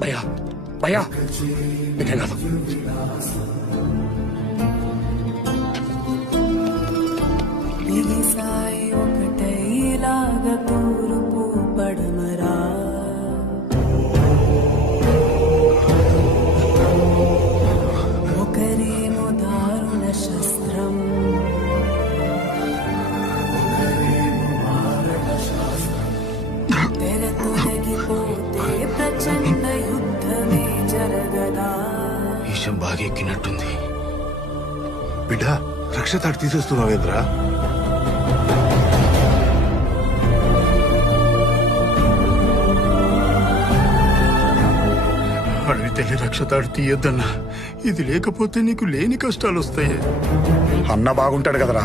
భయ్యా భయ్యా నిజం కాదు. సాయి ఒకటైలాగా తూర్పు పడమరా ఒకరేమో దారుణ శస్త్రం తెర తొలగిపోతే ప్రచండ యుద్ధమే జరగదా. విషయం బాగా ఎక్కినట్టుంది. బిడ్డ రక్ష తాడు తీసేస్తున్నావేంద్రా? అడవి తల్లి రక్షతాడు తీయొద్దన్నా. ఇది లేకపోతే నీకు లేని కష్టాలు వస్తాయి. అన్న బాగుంటాడు కదరా.